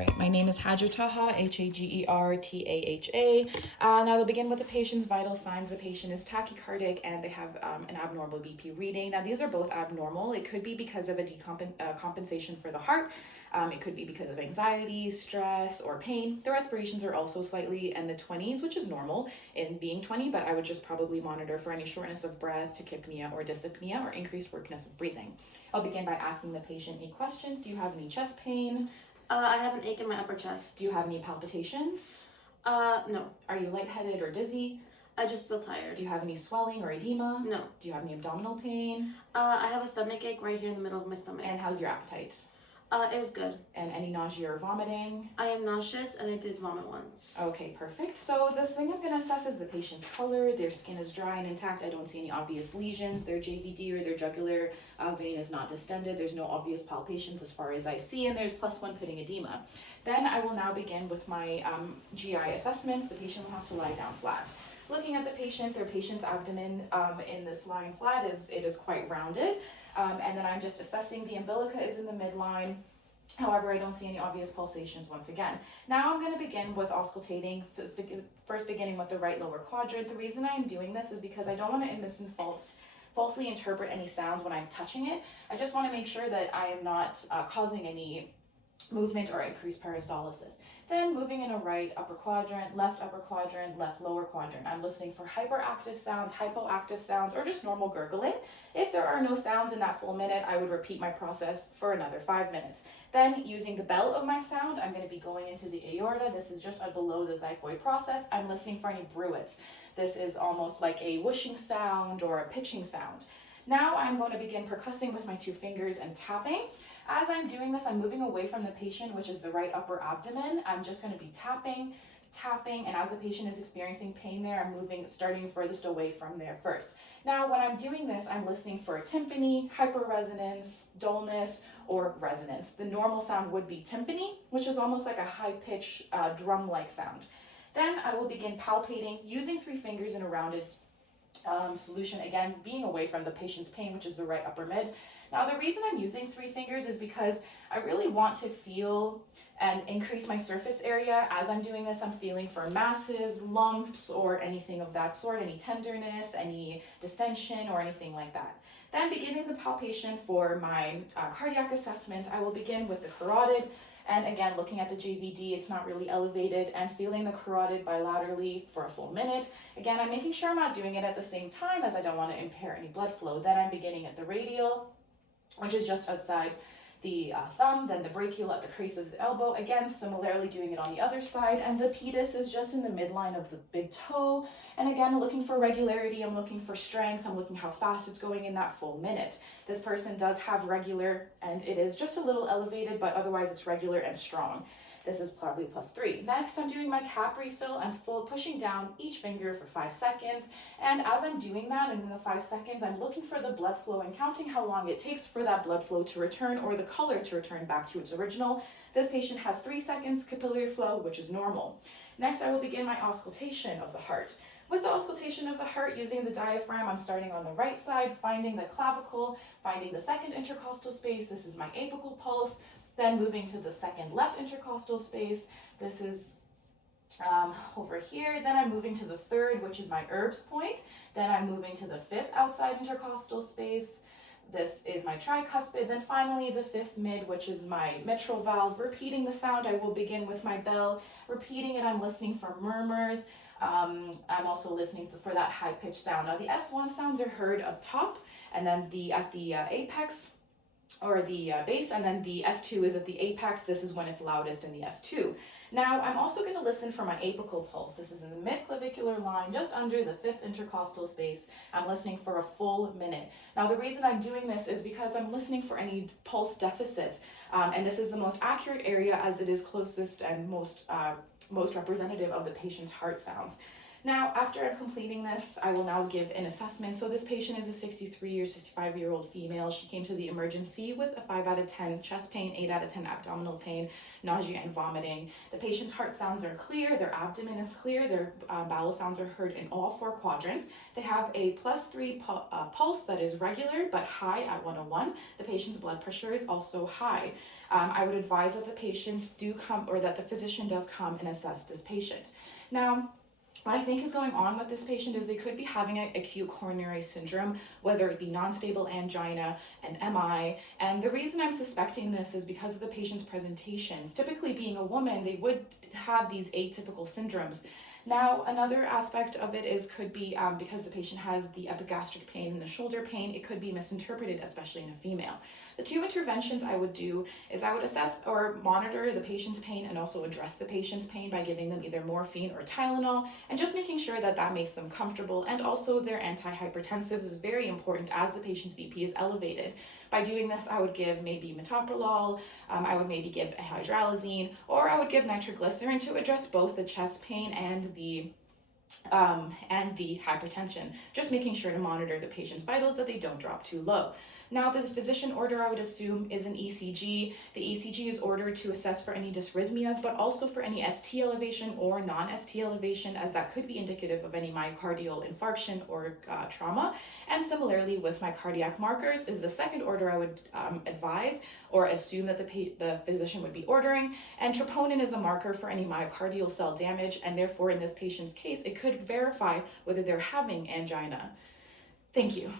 right, my name is Hager Taha, Hagertaha. Now they'll begin with the patient's vital signs. The patient is tachycardic and they have an abnormal BP reading. Now these are both abnormal. It could be because of a compensation for the heart. It could be because of anxiety, stress, or pain. The respirations are also slightly in the 20s, which is normal in being 20, but I would just probably monitor for any shortness of breath, tachypnea, or dyspnea, or increased workness of breathing. I'll begin by asking the patient any questions. Do you have any chest pain? I have an ache in my upper chest. Do you have any palpitations? No. Are you lightheaded or dizzy? I just feel tired. Do you have any swelling or edema? No. Do you have any abdominal pain? I have a stomach ache right here in the middle of my stomach. And how's your appetite? It was good. And any nausea or vomiting? I am nauseous and I did vomit once. Okay, perfect. So the thing I'm going to assess is the patient's color. Their skin is dry and intact. I don't see any obvious lesions. Their JVD or their jugular vein is not distended. There's no obvious palpations as far as I see, and there's +1 pudding edema. Then I will now begin with my GI assessments. The patient will have to lie down flat. Looking at the patient, their patient's abdomen in this lying flat is quite rounded. And then I'm just assessing the umbilica is in the midline. However, I don't see any obvious pulsations once again. Now I'm going to begin with auscultating, first beginning with the right lower quadrant. The reason I'm doing this is because I don't want to falsely interpret any sounds when I'm touching it. I just want to make sure that I am not causing any movement or increased peristalsis. Then moving in a right upper quadrant, left lower quadrant. I'm listening for hyperactive sounds, hypoactive sounds, or just normal gurgling. If there are no sounds in that full minute, I would repeat my process for another 5 minutes. Then using the bell of my sound, I'm going to be going into the aorta. This is just below the xiphoid process. I'm listening for any bruits. This is almost like a whooshing sound or a pitching sound. Now I'm going to begin percussing with my 2 fingers and tapping. As I'm doing this, I'm moving away from the patient, which is the right upper abdomen. I'm just going to be tapping, and as the patient is experiencing pain there, I'm starting furthest away from there first. Now, when I'm doing this, I'm listening for a tympany, hyperresonance, dullness, or resonance. The normal sound would be tympany, which is almost like a high-pitched drum-like sound. Then I will begin palpating using 3 fingers in a rounded solution, again, being away from the patient's pain, which is the right upper mid. Now, the reason I'm using 3 fingers is because I really want to feel and increase my surface area. As I'm doing this, I'm feeling for masses, lumps, or anything of that sort, any tenderness, any distension, or anything like that. Then beginning the palpation for my cardiac assessment, I will begin with the carotid. And again, looking at the JVD, it's not really elevated, and feeling the carotid bilaterally for a full minute. Again, I'm making sure I'm not doing it at the same time as I don't want to impair any blood flow. Then I'm beginning at the radial, which is just outside the thumb, then the brachial at the crease of the elbow. Again, similarly doing it on the other side, and the pedis is just in the midline of the big toe. And again, looking for regularity, I'm looking for strength, I'm looking how fast it's going in that full minute. This person does have regular, and it is just a little elevated, but otherwise it's regular and strong. This is probably +3. Next, I'm doing my cap refill. I'm pushing down each finger for 5 seconds. And as I'm doing that, and in the 5 seconds, I'm looking for the blood flow and counting how long it takes for that blood flow to return or the color to return back to its original. This patient has 3 seconds capillary flow, which is normal. Next, I will begin my auscultation of the heart. With the auscultation of the heart, using the diaphragm, I'm starting on the right side, finding the clavicle, finding the second intercostal space. This is my apical pulse. Then moving to the second left intercostal space. This is over here. Then I'm moving to the third, which is my Erb's point. Then I'm moving to the 5th outside intercostal space. This is my tricuspid. Then finally the 5th mid, which is my mitral valve. Repeating the sound, I will begin with my bell. Repeating it, I'm listening for murmurs. I'm also listening for that high-pitched sound. Now the S1 sounds are heard up top, and then at the apex, or the base, and then the S2 is at the apex. This is when it's loudest in the S2. Now, I'm also going to listen for my apical pulse. This is in the mid-clavicular line, just under the 5th intercostal space. I'm listening for a full minute. Now, the reason I'm doing this is because I'm listening for any pulse deficits, and this is the most accurate area as it is closest and most representative of the patient's heart sounds. Now, after I'm completing this, I will now give an assessment. So this patient is a 63 or 65-year-old female. She came to the emergency with a 5 out of 10 chest pain, 8 out of 10 abdominal pain, nausea, and vomiting. The patient's heart sounds are clear, their abdomen is clear, their bowel sounds are heard in all 4 quadrants. They have a +3 pulse that is regular but high at 101. The patient's blood pressure is also high. I would advise that the patient that the physician does come and assess this patient. Now, what I think is going on with this patient is they could be having an acute coronary syndrome, whether it be non-stable angina, an MI, and the reason I'm suspecting this is because of the patient's presentations. Typically, being a woman, they would have these atypical syndromes. Now, another aspect of it could be because the patient has the epigastric pain and the shoulder pain, it could be misinterpreted, especially in a female. The 2 interventions I would do is I would assess or monitor the patient's pain and also address the patient's pain by giving them either morphine or Tylenol and just making sure that that makes them comfortable. And also their antihypertensives is very important as the patient's BP is elevated. By doing this, I would give maybe metoprolol, I would maybe give a hydralazine, or I would give nitroglycerin to address both the chest pain and the hypertension, just making sure to monitor the patient's vitals that they don't drop too low. Now, the physician order I would assume is an ECG. The ECG is ordered to assess for any dysrhythmias, but also for any ST elevation or non-ST elevation, as that could be indicative of any myocardial infarction or trauma. And similarly with my cardiac markers is the second order I would advise or assume that the physician would be ordering. And troponin is a marker for any myocardial cell damage, and therefore in this patient's case, it could verify whether they're having angina. Thank you.